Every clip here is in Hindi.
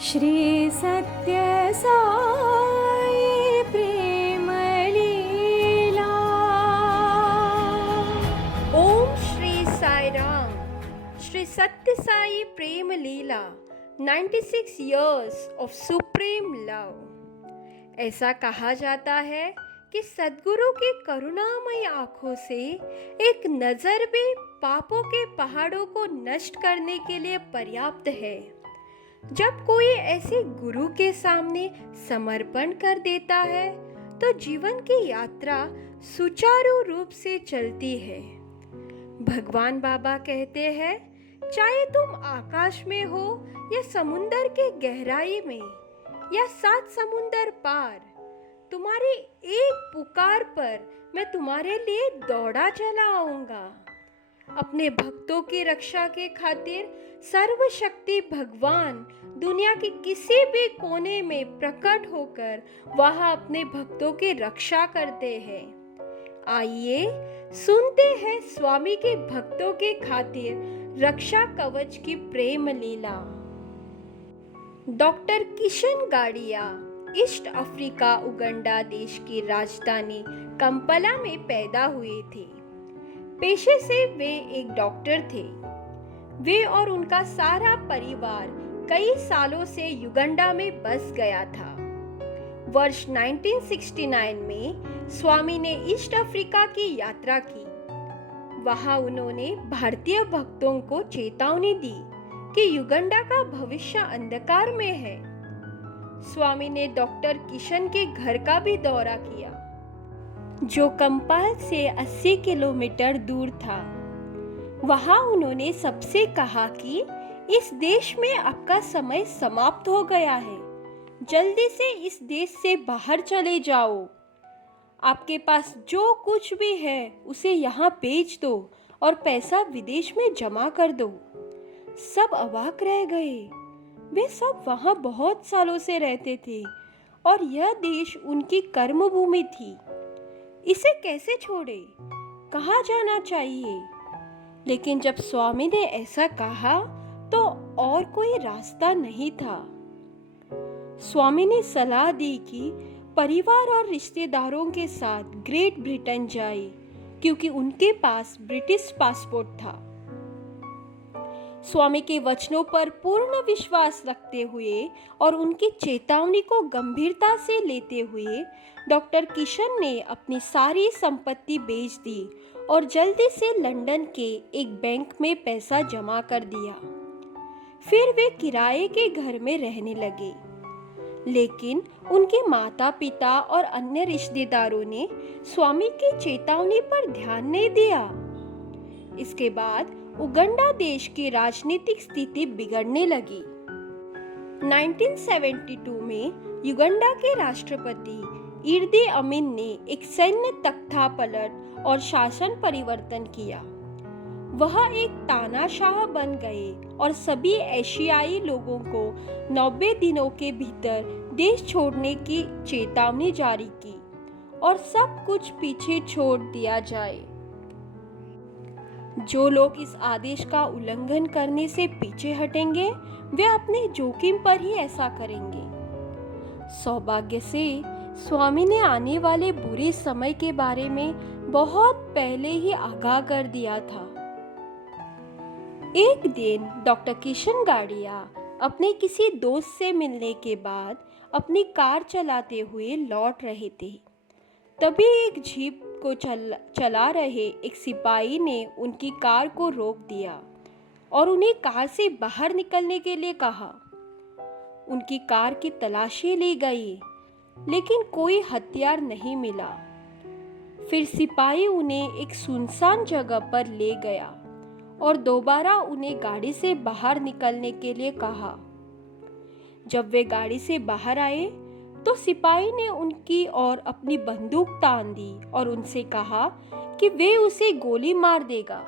श्री सत्य साई प्रेम लीला। ओम श्री साई राम। श्री सत्य साई प्रेम लीला 96 years of supreme love। ऐसा कहा जाता है कि सद्गुरु की करुणामयी आंखों से एक नजर भी पापों के पहाड़ों को नष्ट करने के लिए पर्याप्त है। जब कोई ऐसे गुरु के सामने समर्पण कर देता है तो जीवन की यात्रा सुचारू रूप से चलती है। भगवान बाबा कहते हैं, चाहे तुम आकाश में हो या समुंदर के गहराई में या 7 समुंदर पार, तुम्हारी एक पुकार पर मैं तुम्हारे लिए दौड़ा चला आऊंगा। अपने भक्तों की रक्षा के खातिर सर्वशक्ति भगवान दुनिया के किसी भी कोने में प्रकट होकर वहां अपने भक्तों की रक्षा करते हैं। आइए सुनते हैं स्वामी के भक्तों के खातिर रक्षा कवच की प्रेम लीला। डॉक्टर किशन गाड़िया ईस्ट अफ्रीका उगांडा देश की राजधानी कंपाला में पैदा हुए थे। पेशे से वे एक डॉक्टर थे। वे और उनका सारा परिवार कई सालों से युगांडा में बस गया था। वर्ष 1969 में स्वामी ने ईस्ट अफ्रीका की यात्रा की। वहां उन्होंने भारतीय भक्तों को चेतावनी दी कि युगांडा का भविष्य अंधकार में है। स्वामी ने डॉक्टर किशन के घर का भी दौरा किया, जो कंपाल से 80 किलोमीटर दूर था। वहां उन्होंने सबसे कहा कि इस देश में आपका समय समाप्त हो गया है, जल्दी से इस देश से बाहर चले जाओ। आपके पास जो कुछ भी है उसे यहाँ बेच दो और पैसा विदेश में जमा कर दो। सब अवाक रह गए। वे सब वहाँ बहुत सालों से रहते थे और यह देश उनकी कर्मभूमि थी। इसे कैसे छोड़े? कहाँ जाना चाहिए? लेकिन जब स्वामी ने ऐसा कहा तो और कोई रास्ता नहीं था। स्वामी ने सलाह दी कि परिवार और रिश्तेदारों के साथ ग्रेट ब्रिटेन जाए, क्योंकि उनके पास ब्रिटिश पासपोर्ट था। स्वामी के वचनों पर पूर्ण विश्वास रखते हुए और उनकी चेतावनी को गंभीरता से लेते हुए डॉक्टर किशन ने अपनी सारी संपत्ति बेच दी और जल्दी से लंदन के एक बैंक में पैसा जमा कर दिया। फिर वे किराए के घर में रहने लगे। लेकिन उनके माता पिता और अन्य रिश्तेदारों ने स्वामी की चेतावनी पर ध्यान नहीं दिया। इसके बाद उगांडा देश की राजनीतिक स्थिति बिगड़ने लगी। 1972 में युगांडा के राष्ट्रपति इदी अमीन ने एक सैन्य तख्तापलट और शासन परिवर्तन किया। वह एक तानाशाह बन गए और सभी एशियाई लोगों को 90 दिनों के भीतर देश छोड़ने की चेतावनी जारी की और सब कुछ पीछे छोड़ दिया जाए। जो लोग इस आदेश का उल्लंघन करने से पीछे हटेंगे, वे अपने जोखिम पर ही ऐसा करेंगे। सौभाग्य से स्वामी ने आने वाले बुरे समय के बारे में बहुत पहले ही आगाह कर दिया था। एक दिन डॉक्टर किशन गाड़िया अपने किसी दोस्त से मिलने के बाद अपनी कार चलाते हुए लौट रहे थे। तभी एक जीप को चला रहे एक सिपाही ने उनकी कार को रोक दिया और उन्हें कार से बाहर निकलने के लिए कहा। उनकी कार की तलाशी ली गई, लेकिन कोई हथियार नहीं मिला। फिर सिपाही उन्हें एक सुनसान जगह पर ले गया और दोबारा उन्हें गाड़ी से बाहर निकलने के लिए कहा। जब वे गाड़ी से बाहर आए तो सिपाही ने उनकी ओर अपनी बंदूक तान दी और उनसे कहा कि वे उसे गोली मार देगा।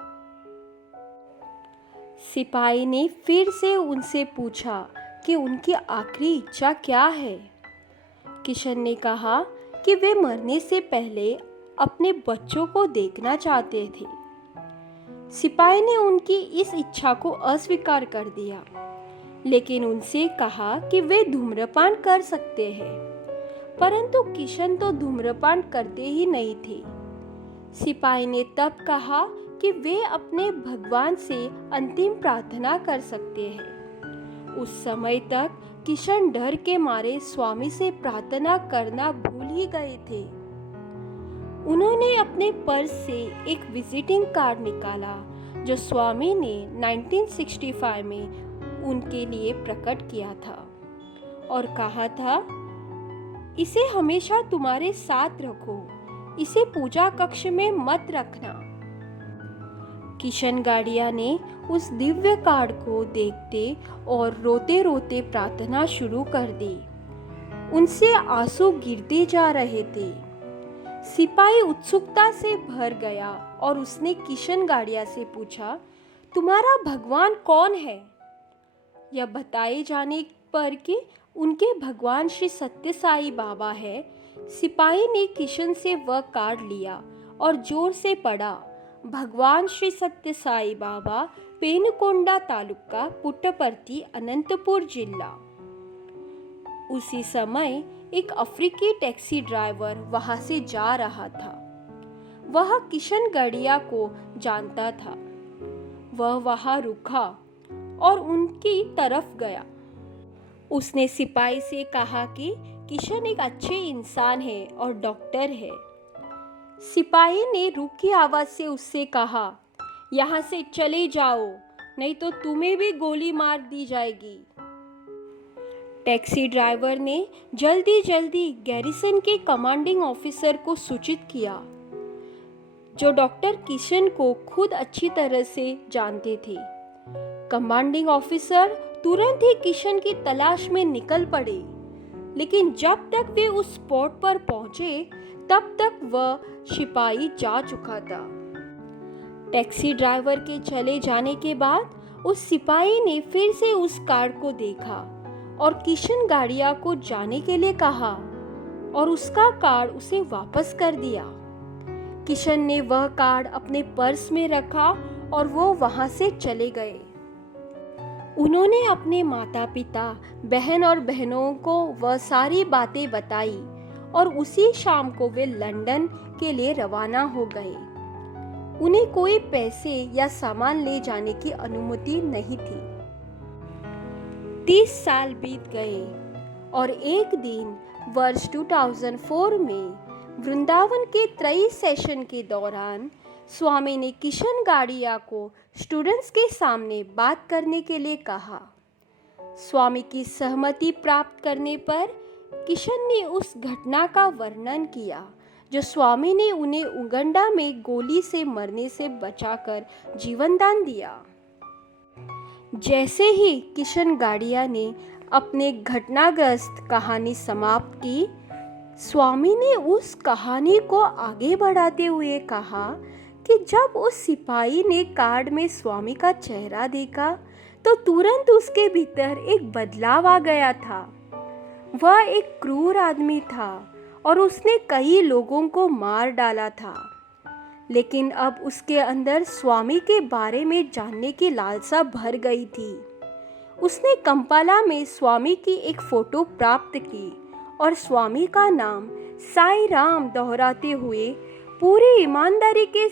सिपाही ने फिर से उनसे पूछा कि उनकी आखिरी इच्छा क्या है। किशन ने कहा कि वे मरने से पहले अपने बच्चों को देखना चाहते थे। सिपाही ने उनकी इस इच्छा को अस्वीकार कर दिया। लेकिन उनसे कहा कि वे धूम्रपान कर सकते हैं। परंतु किशन तो धूम्रपान करते ही नहीं थे। सिपाही ने तब कहा कि वे अपने भगवान से अंतिम प्रार्थना कर सकते हैं। उस समय तक किशन डर के मारे स्वामी से प्रार्थना करना भूल ही गए थे। उन्होंने अपने पर्स से एक विजिटिंग कार्ड निकाला जो स्वामी ने 1965 में उनके लिए प्रकट किया था और कहा था, इसे हमेशा तुम्हारे साथ रखो, इसे पूजा कक्ष में मत रखना। किशन गाड़िया ने उस दिव्य कार्ड को देखते और रोते रोते प्रार्थना शुरू कर दी। उनसे आंसू गिरते जा रहे थे। सिपाही उत्सुकता से भर गया और उसने किशन गाड़िया से पूछा, तुम्हारा भगवान कौन है? यह बताए जाने पर कि उनके भगवान श्री सत्य साई बाबा है, सिपाही ने किशन से वह कार्ड लिया और जोर से पढ़ा, भगवान श्री सत्य साई बाबा, पेनुकोंडा तालुका, पुट्टपर्ती, अनंतपुर जिला। उसी समय एक अफ्रीकी टैक्सी ड्राइवर वहां से जा रहा था। वह किशन गाड़िया को जानता था। वह वहां रुका और उनकी तरफ गया। उसने सिपाही से कहा कि किशन एक अच्छे इंसान है और डॉक्टर है। सिपाही ने रुकी आवाज से उससे कहा, यहाँ से चले जाओ, नहीं तो तुम्हें भी गोली मार दी जाएगी। टैक्सी ड्राइवर ने जल्दी जल्दी गैरिसन के कमांडिंग ऑफिसर को सूचित किया, जो डॉक्टर किशन को खुद अच्छी तरह से जानते थे। कमांडिंग ऑफिसर तुरंत ही किशन की तलाश में निकल पड़े, लेकिन जब तक वे उस स्पॉट पर पहुंचे तब तक वह सिपाही जा चुका था। टैक्सी ड्राइवर के चले जाने के बाद उस सिपाही ने फिर से उस कार्ड को देखा और किशन गाड़िया को जाने के लिए कहा और उसका कार्ड उसे वापस कर दिया। किशन ने वह कार्ड अपने पर्स में रखा और वो वहां से चले गए। उन्होंने अपने माता पिता, बहन और बहनों को वह सारी बातें बताई और उसी शाम को वे लंदन के लिए रवाना हो गए। उन्हें कोई पैसे या सामान ले जाने की अनुमति नहीं थी। 30 साल बीत गए और एक दिन वर्ष 2004 में वृंदावन के त्रयी सेशन के दौरान स्वामी ने किशन गाड़िया को स्टूडेंट्स के सामने बात करने के लिए कहा। स्वामी की सहमति प्राप्त करने पर किशन ने उस घटना का वर्णन किया जो स्वामी ने उन्हें उगंडा में गोली से मरने से बचाकर जीवन दान दिया। जैसे ही किशन गाड़िया ने अपने घटनाग्रस्त कहानी समाप्त की, स्वामी ने उस कहानी को आगे बढ़ाते हुए कहा कि जब उस सिपाही ने कार्ड में स्वामी का चेहरा देखा तो तुरंत उसके भीतर एक बदलाव आ गया था। वह एक क्रूर आदमी था और उसने कई लोगों को मार डाला था, लेकिन अब उसके अंदर स्वामी के बारे में जानने की लालसा भर गई थी। उसने कंपाला में स्वामी की एक फोटो प्राप्त की और स्वामी का नाम साई राम दोहराते हुए पूरी ईमानदारी के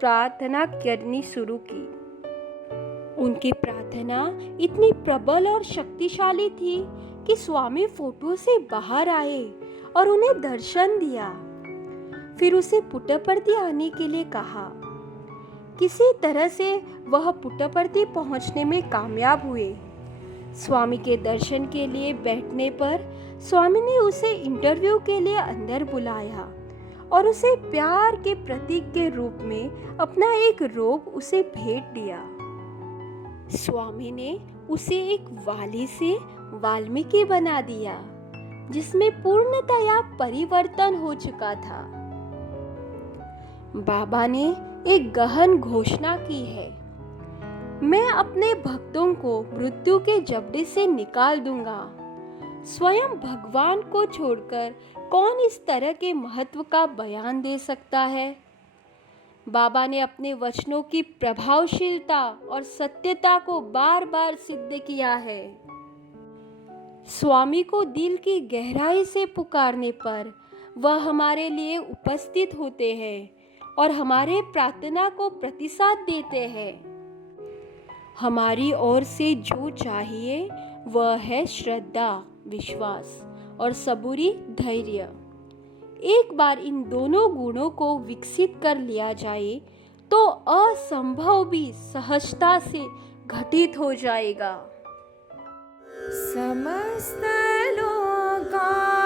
प्रार्थना करनी शुरू की। उनकी प्रार्थना इतनी प्रबल और शक्तिशाली थी कि स्वामी फोटो से बाहर आए और उन्हें दर्शन दिया। फिर उसे पुट्टपर्ती आने के लिए कहा। किसी तरह से वह पुट्टपर्ती पहुंचने में कामयाब हुए। स्वामी के दर्शन के लिए बैठने पर स्वामी ने उसे इंटरव्यू के लिए अंदर बुलाया और उसे प्यार के प्रतीक के रूप में अपना एक रोब उसे भेंट दिया। स्वामी ने उसे एक वाली से वाल्मीकि बना दिया, जिसमें पूर्णतया परिवर्तन हो चुका था। बाबा ने एक गहन घोषणा की है, मैं अपने भक्तों को मृत्यु के जबड़े से निकाल दूंगा। स्वयं भगवान को छोड़कर कौन इस तरह के महत्व का बयान दे सकता है? बाबा ने अपने वचनों की प्रभावशीलता और सत्यता को बार बार सिद्ध किया है। स्वामी को दिल की गहराई से पुकारने पर वह हमारे लिए उपस्थित होते हैं और हमारे प्रार्थना को प्रतिसाद देते हैं। हमारी ओर से जो चाहिए वह है श्रद्धा, विश्वास और सबूरी धैर्य। एक बार इन दोनों गुणों को विकसित कर लिया जाए तो असंभव भी सहजता से घटित हो जाएगा। समस्त लोका